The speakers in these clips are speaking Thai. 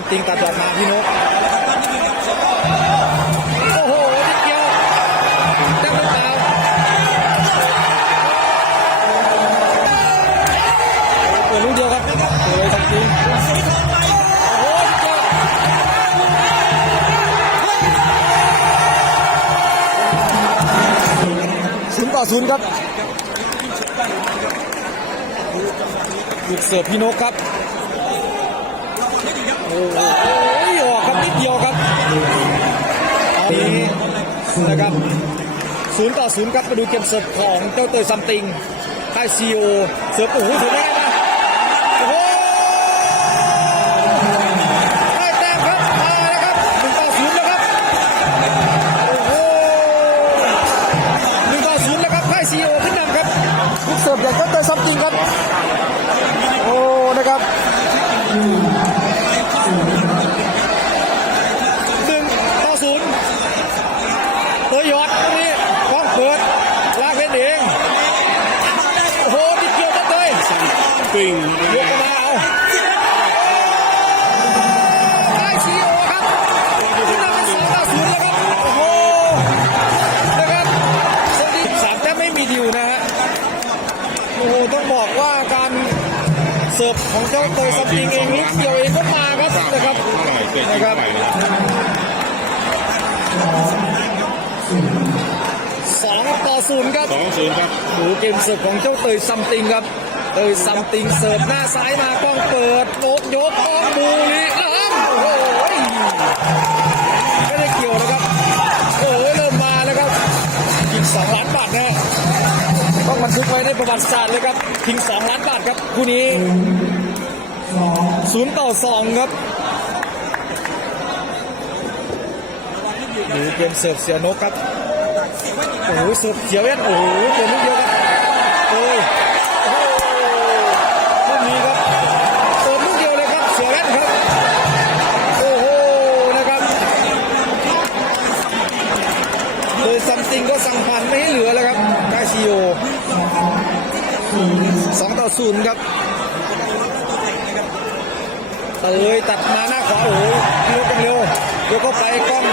ซัมติงตัดดอกมาพี่นกโอ้โหนิดเดียวจังหรือเปล่าเปิดลูกเดียวครับเปิดเลยซัมติงโอ้โหนิดเดียวศูนย์ต่อศูนย์ครับลูกเสิร์ฟพี่นกครับ อ้โหออกครับนิดเดียวครับนี่นะครับศูนย์ต่อศูนย์ครับมาดูเกมเสิร์ฟของเจ้าเตยซัมติงค่ายซีโอเสิร์ฟโอ้โหถือได้ สองต่อศูนย์ครับสองศูนย์ครับดูเกมเสิร์ฟของเจ้าเตยซัมติงครับ เตยซัมติงเสิร์ฟหน้าซ้ายมากล้องเปิดโยกยกกล้องบูรีอ้ามโอ้โหไม่ได้เกี่ยวนะครับโอ้โหเริ่มมาแล้วครับยิงสองล้านบาทนะต้องบันทึกไว้ในประวัติศาสตร์เลยครับทิ้งสองล้านบาทครับคู่นี้ศูนย์ต่อสองครับ ดูเกมเสิร์ฟเสียนกครับโอ้โหสุดเขียวเอ็ดโอ้โหเตัวลูกเดียวครับโอ้ยโอ้โหลูกนี้ครับเตัวลูกเดียวเลยครับเสียเอ็ดครับโอ้โหนะครับโดยซัมติงก็สั่งผ่านไม่ให้เหลือแล้วครับกาซิโอสองต่อศูนย์ครับเตยตัดมาหน้าขวาโอ้โหยกกันเร็วยกเข้าไปกล้อง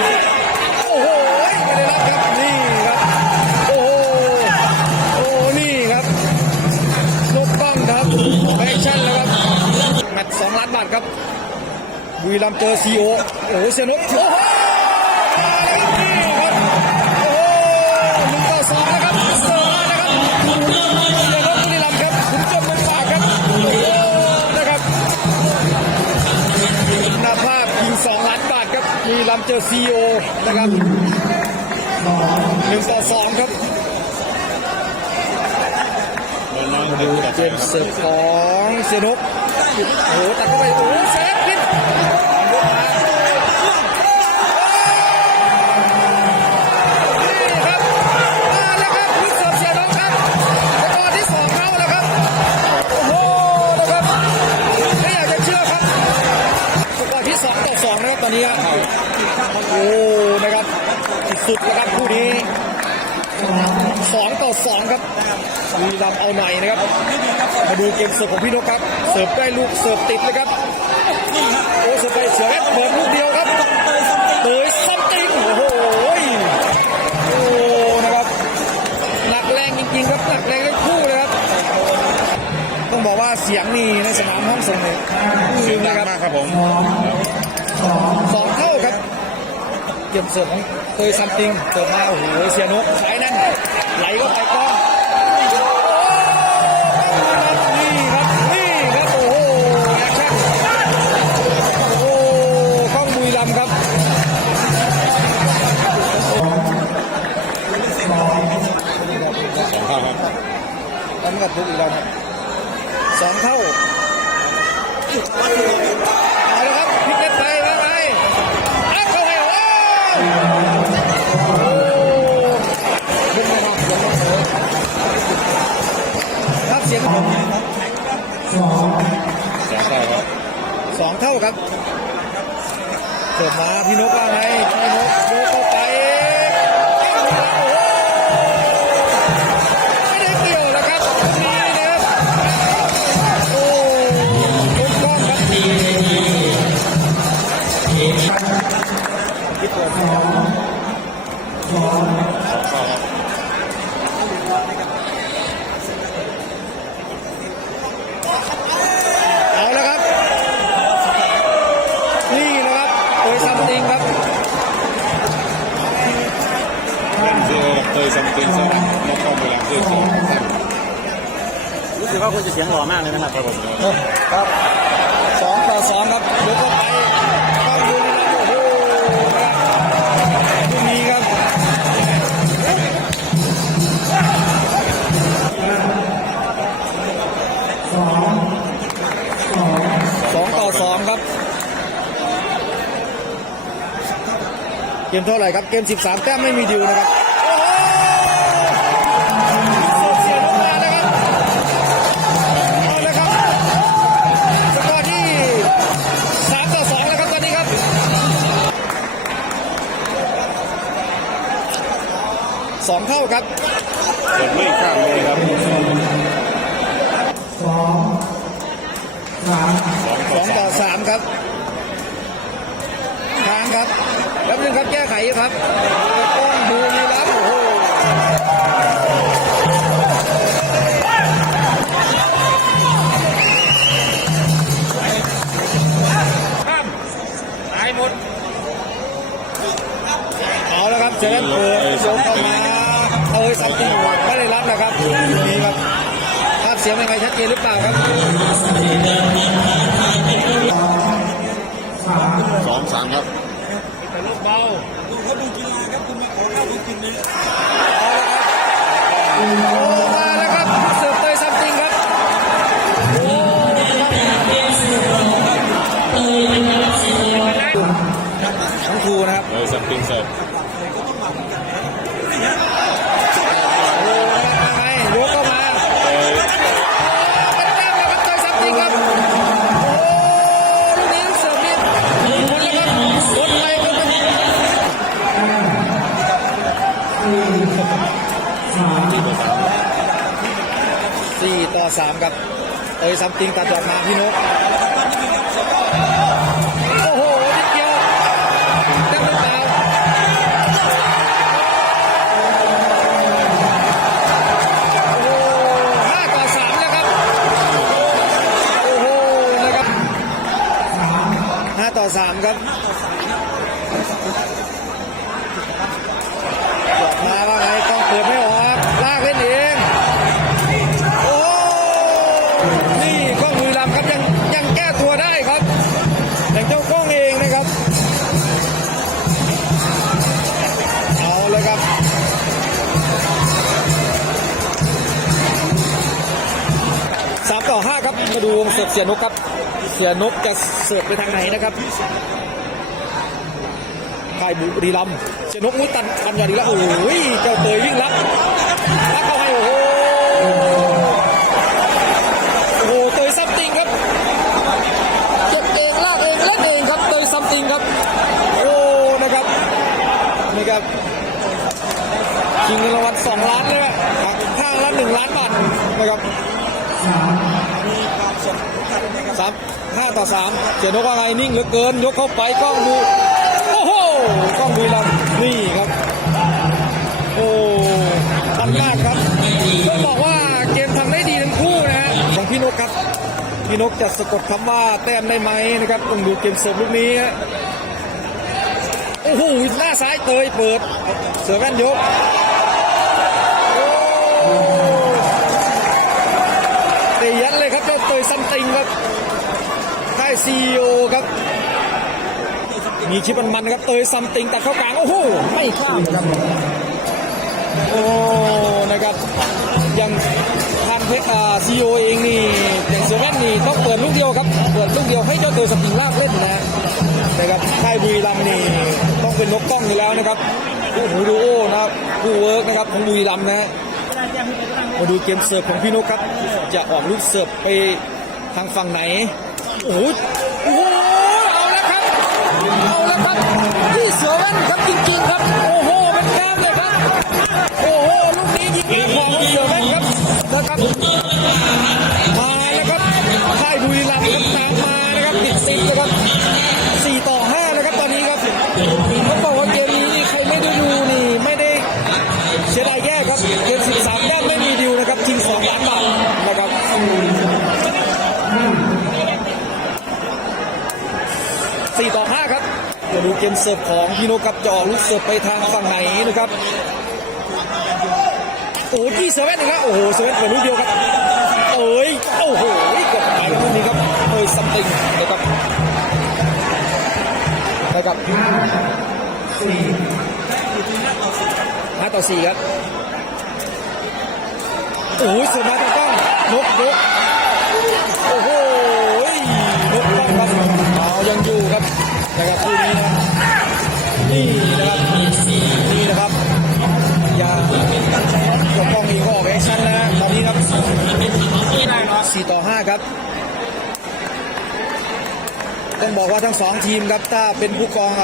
มตช์สองล้านบาทครับบุรีรัมย์เจอซีโอโอ้โหเสียนุกโอ้โหมาแล้วครับนี่ครับโอ้โหหนึ่งต่อสองนะครับเสิร์ฟมานะครับเสียนุกบุรีรัมย์ครับคุณจอมเมืองปากครับโอ้โหนะครับคุณภาพยิงสองล้านบาทครับบุรีรัมย์เจอซีโอนะครับหนึ่งต่อสองครับโดนน้องดูเกมเสิร์ฟของเสียนุก โอ้โห มาดูเกมเสิร์ฟของพี่นกครับ เสิร์ฟได้ลูกเสิร์ฟติดเลยครับ โอ้เสิร์ฟไปเสียแอดเปิดลูกเดียวครับเตยซัมติงโอ้โหโอ้นะครับหนักแรงจริงๆครับหนักแรงทั้งคู่เลยครับ ต้องบอกว่าเสียงนี่ในสนามห้องส่งเนี่ยเสียงดันะงครับมากครับผมสองเท่าครับ เกมเสิร์ฟของเตยซัมติงเสิร์ฟมาโอ้โหเสียนกสายนั่นไหลก็ไป ทำกับบุรีรัมย์ครับสองเท่าเอาละครับพลิกเล็บไปว่าไงอ้วเข้าให้โอ้โอ้ขึ้นมาครับเสียงน้องเสือครับเสียงผมสองเท่าครับสองเท่าครับเสิร์ฟมาพี่นกว่าไงพี่นก สองต่อสองครับ เกมเท่าไหร่ครับ เกม 13 แต้มไม่มีดิวนะครับเสียลงมาแล้วครับเอาเลยครับสกอร์ที่3ต่อ2แล้วครับตอนนี้ครับสองเท่าครับเปิดไม่ข้ามเลยครับ ต่อสามครับทางครับแล้วนึงครับแก้ไขครับกล้องดูนี่รับโอ้โหตายหมดเอาแล้วครับเจริญเปิดยกเข้ามาเอ้ยสัมติไม่ได้รับนะครับนี่ครับภาพเสียงเป็นไงชัดเจนหรือเปล่าครับ สองสามครับแต่ลูกเบาโอ้มาแล้วครับเสิร์ฟเตยซัมติงครับโอ้ทั้งคู่นะครับเลยสัมปิงเสิร์ฟ 4 ต่อ 3 ครับเตยซัมติงตัดดอกมาพี่นก เสียนกครับ เสียนกจะเสิร์ฟไปทางไหนนะครับค่ายบุรีรัมเสียนกมุ้ยตันตันยาดีแล้วโอ้ยเจ้าเตยวิ่งรับรับเข้าให้โอ้โหโอ้โหเตยซัมติงครับเก็บเองลากเองเล่นเองครับเตยซัมติงครับโอ้นะครับนี่ครับชิงเงินรางวัลสองล้านเลยครับข้างละหนึ่งล้านบาทนะครับ สามห้าต่อสามเสียนกว่าไงนิ่งเหลือเกิน ยกเข้าไปกล้องดู โอ้โหกล้องดูลำนี่ครับ โอ้มันมากครับต้องบอกว่าเกมทำได้ดีทั้งคู่นะฮะของพี่นกครับ พี่นกจะสะกดคำว่าแต้มได้ไหมนะครับต้องดูเกมเสิร์ฟลูกนี้ฮะโอ้โหหน้าซ้ายเตยเปิด เสือแว่นยกโอ้ เตะยัดเลยครับ เจ้าเตยซัมติงครับค่ายซีโอครับ มีชิปมันๆครับเตยซัมติงตัดเข้ากลาง โอ้โห ไม่ข้ามครับ โอ้นะครับยังทางเพชรซีโอเองนี่อย่างเซเว่นนี่ต้องเปิดลูกเดียวครับเปิดลูกเดียวให้เจ้าเตยซัมติงลากเล่นนะนะครับค่ายบุรีรัมย์นี่ต้องเป็นนกกล้องอยู่แล้วนะครับคู่หูดูโอนะครับคู่เวิร์กนะครับของบุรีรัมย์นะมาดูเกมเสิร์ฟของพี่นกครับ จะออกลูกเสิร์ฟไป ทางฝั่งไหน โอ้โหโอ้โหเอาแล้วครับ เอาแล้วครับที่เสือแว่นครับจริงๆครับ โอ้โหเป็นแก้มเลยครับ โอ้โห ลูกนี้ยิงด้วยของเสือแว่นครับนะครับ เกมเสิร์ฟของพีโนกับจอลูกเสิร์ฟไปทางฝั่งไหนนะครับโอ้ที่เซเว่นนะครับโอ้โหเซเว่นเปิดลูกเดียวครับเอ้ยโอ้โหกือบไปลูกนี้ครับเฮ้ยซัมติงนะครับนะครับห้าต่อสี่ครับโอ้ยเสือมาต่อกล้องนกยกโอ้โหนกกล้องครับเอายังอยู่ครับนะครับคู่นี้ ครับ ต้องบอกว่าทั้งสองทีมครับ ถ้าเป็นผู้กองอ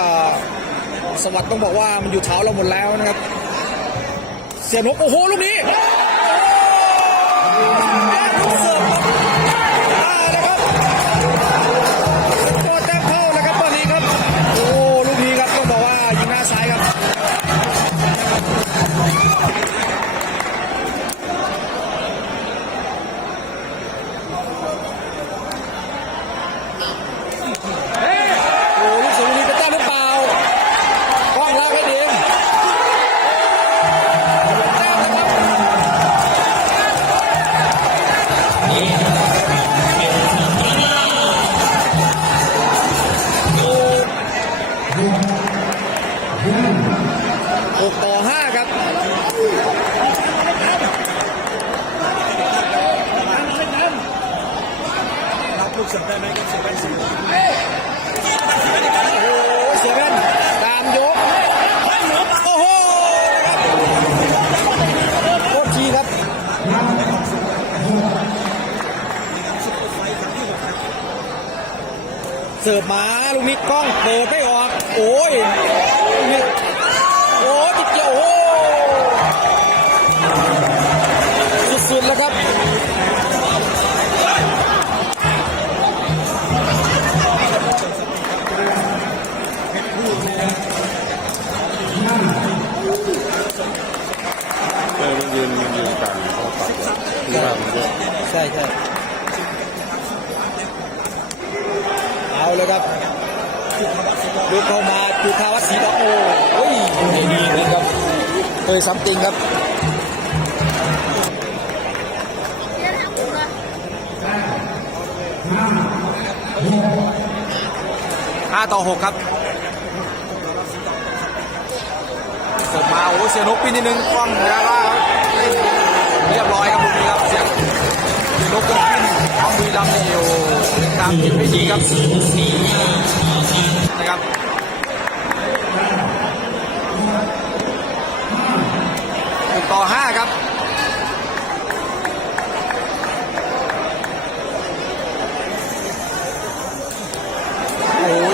สวัสด์ต้องบอกว่ามันอยู่เท้าเราหมดแล้วนะครับ เสียนกโอ้โหลูกนี้ 6 ครับสมาโอ้เสียนกปีนิดนึงคว่ำนะครับเรียบร้อยครับตรนี่ครับเสียงนกขึ้นคว่ำบุรีรัมยู่ตามทีมไม่ดีครับ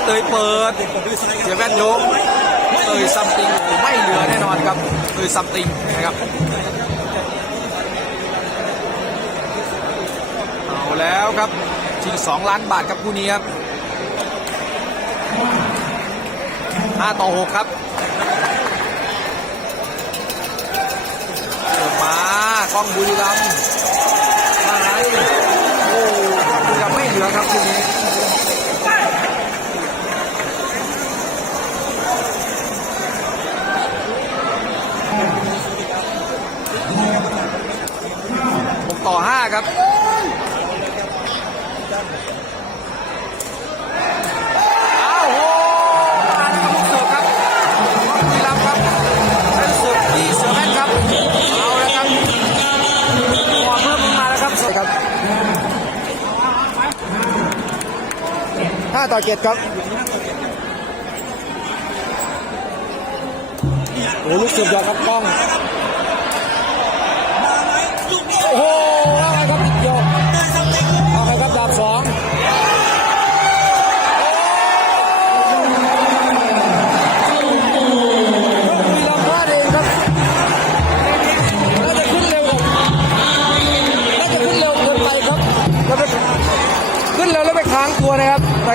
เตยเปิดเสียแว่นยกเตยซัมติงไม่เหลือแน่นอนครับเตยซัมติงนะครับเอาแล้วครับชิง2ล้านบาทครับคู่นี้ครับ5ต่อ6ครับมากล้องบุรีรัมย์มาไหนโอ้กล้องบุรีรัมย์ไม่เหลือครับคู่นี้ หกต่อห้าครับ อ้าวโหมาแล้วครับลูกเสิร์ฟครับบุรีรัมย์ครับเป็นเสิร์ฟที่เสือแม่นครับ เอาละครับหัวเพิ่มขึ้นมาแล้วครับใช่ ครับห้าต่อเจ็ดครับโอ้ลูกเสิร์ฟยอดครับกล้อง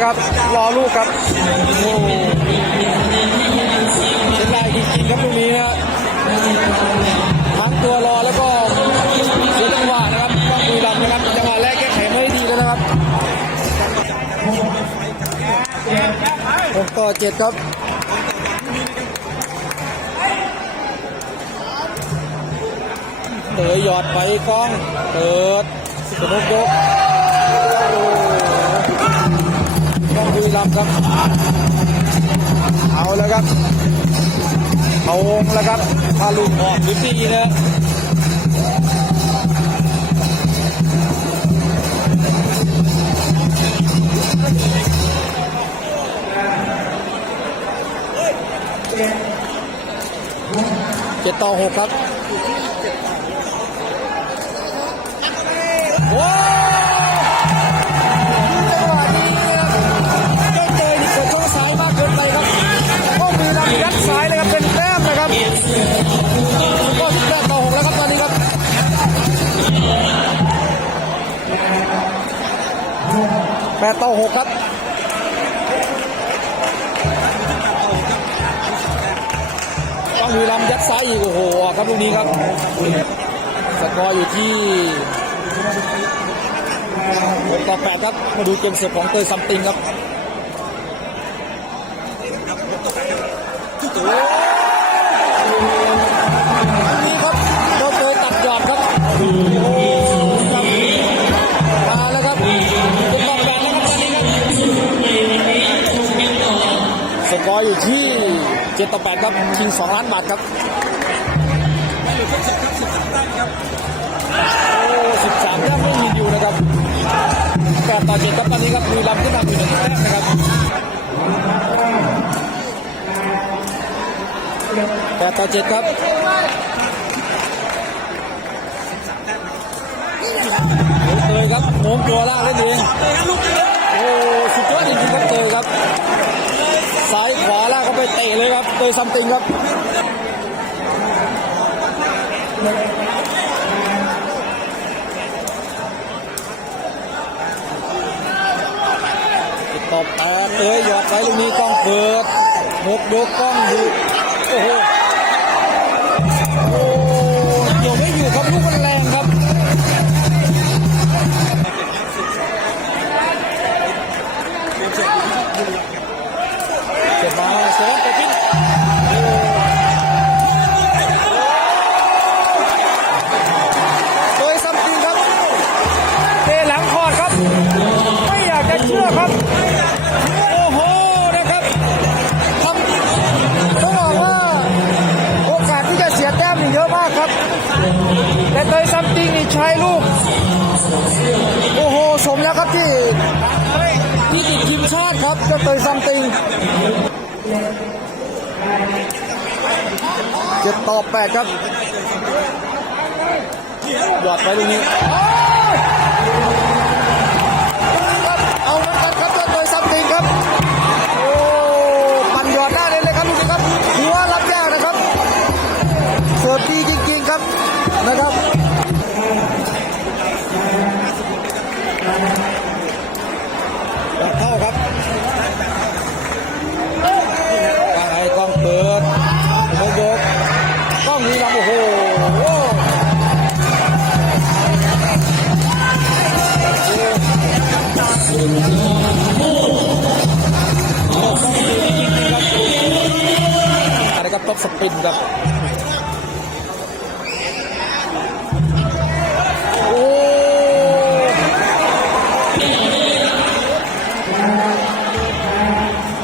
ครับ รอลูกครับโอ้เสียดายจริงๆครับตรงนี้นะทั้งตัวรอแล้วก็เสียจังหวะนะครับต้องคุยดำนะครับจังหวะแรกแก้ไขไม่ได้ดีเลยนะครับหกต่อเจ็ดครับเตยหยอดไปกล้องเปิดสนุกยก ต้องบุรีรัมย์ครับ เอาแล้วครับเอาวงแล้วครับพาลูกออกพื้นที่นะเจ็ดต่อหกครับว้ แป8ต่อกครับต้องมีลำยัดซ้ายอีกโอ้โหครับลูกนี้ครับสกอร์อยู่ที่6ต่อ8ครับมาดูเกมเสิร์ฟของเตยซัมติงครับ ออยู่ที่7ต่อ8ครับชิง2ล้านบาทครับโอ้13แต้มไม่มีอยู่นะครับ8ต่อ7ครับตอนนี้ครับบุรีรัมย์ขึ้นนำอยู่หนึ่งแต้มนะครับ8ต่อ7ครับเตยครับโน้มตัวล่างเล่นเองโอ้สุดยอดจริงๆครับเตยครับ ซ้ายขวาลากเข้าไปเตะเลยครับเตยซัมติงครับตบแปดเตยหยอดไปลูกนี้กล้องเปิดหกยกกล้องดู ชาติครับเจ้าเตยซัมติงเจ็ดต่อแปดครับหยอดไปตรงนี้ อะไรครับท็อปสปินครับโอ้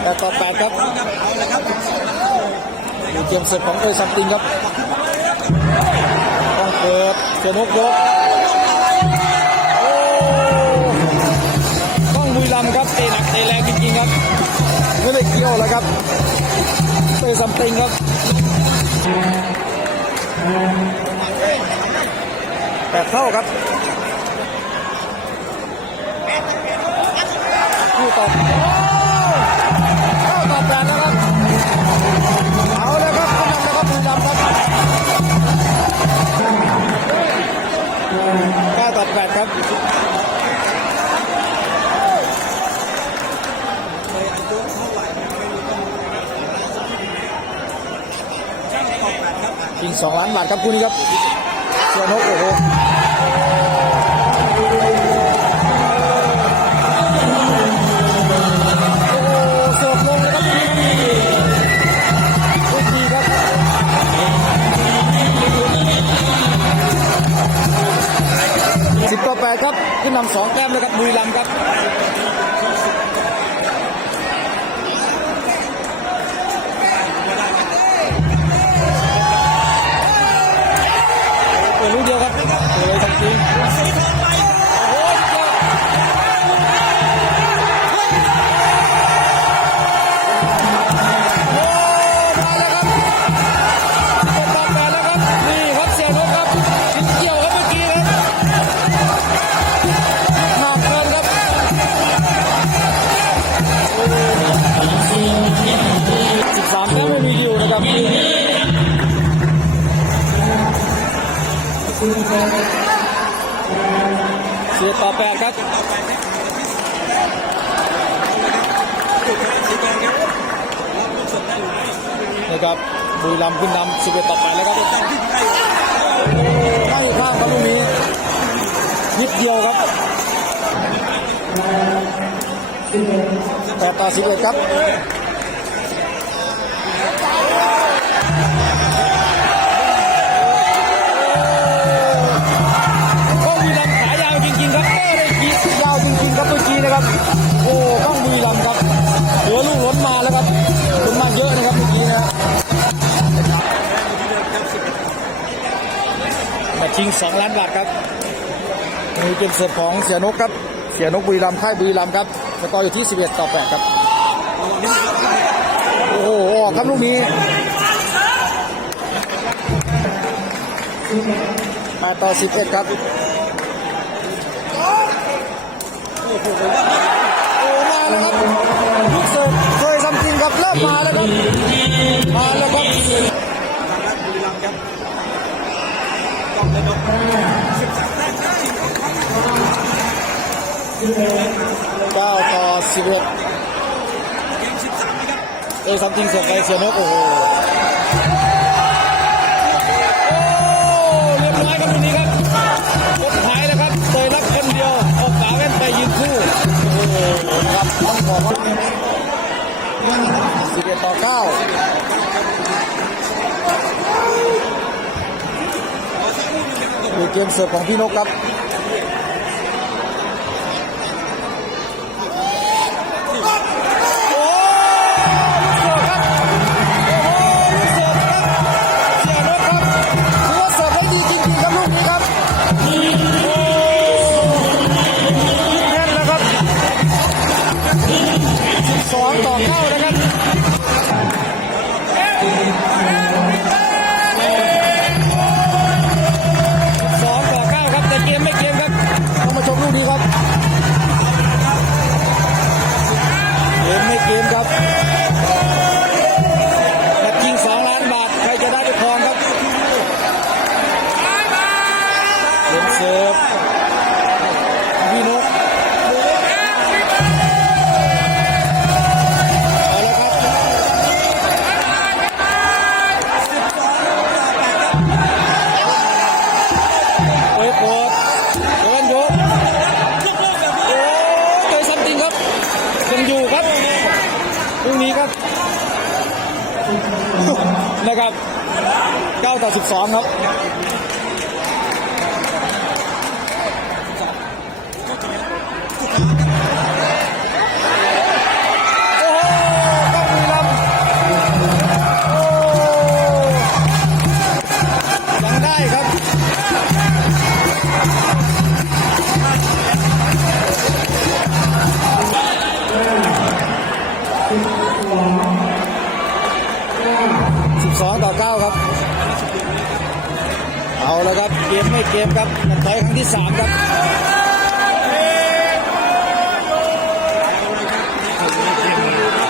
แปดต่อแปดครับดูเกมเสร์ฟของเอซัมติงครับต้องเปิดเสียนกยกต้องบุยลำครับเตะหนักเตะแรงจริงๆครับไม่ได้เกี่ยวแล้วครับ ยซัมติงครับแปดเท่าครับคู่ต่อเข้าต่อแปดนะครับเอาเลยครับกำลังนะครับบุรีรัมย์ครับเก้าต่อแปดครับ สองล้านบาทครับคู่นี้ครับเสือนกโอ้โหโอ้โหเสิร์ฟลงครับสิบต่อแปดครับขึ้นนำสองแต้มเลยครับบุรีรัมย์ครับ บุรีรัมย์ขึ้นนำ11ต่อ8แล้วครับไม่ข้ามครับลูกนี้นิดเดียวครับ8ต่อ11ครับ เป็นเสิร์ฟของเสียนกครับ เสียนกบุรีรัมย์ค่ายบุรีรัมย์ครับสกอร์อยู่ที่ 11 ต่อ 8 ครับ โอ้โหออกครับลูกนี้8ต่อ 11 ครับ โอ้มาแล้วครับลูกเสิร์ฟเคยทำจริงครับ เริ่มมาแล้วครับ มาแล้วครับ เกมสิบสามนะครับเอ้ยทำจริงส่งไปเสียนกโอ้โหโอ้เรียบร้อยครับลูกนี้ครับกดหายแล้วครับเตยรับคนเดียวออกฝาแว่นไปยืนคู่โอ้โหครับต้องบอกว่า11ต่อ9ดูเกมเสิร์ฟของพี่นกครับ 12ต่อ9นะครับ นะครับ9ต่อ12 ครับ เกมไม่เกมครับมันถอยครั้งที่3ครับ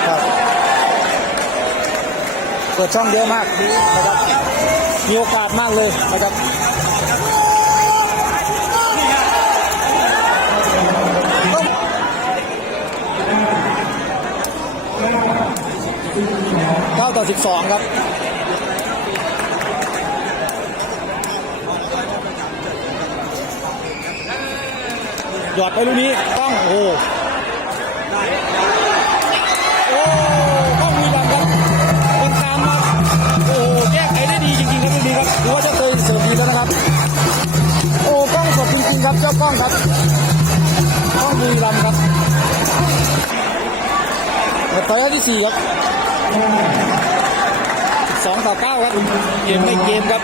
ครับเปิดช่องเยอะมากนะครับมีโอกาสมากเลยนะครับ9ต่อ 12 ครับ หยอดไปลูกนี้ต้องโอ้โหโอ้ต้องมีบังครับเป็นตามมาโอ้โหแก้ไขได้ดีจริงๆครับลูกนี้ครับถือว่าจะเคยเสิร์ฟดีแล้วนะครับ โอ้กล้องสดจริงๆครับเจ้ากล้องครับกล้องบุรีรัมย์ครับมาต่อยที่สี่ครับสองต่อเก้าครับเกมไม่เกมครับ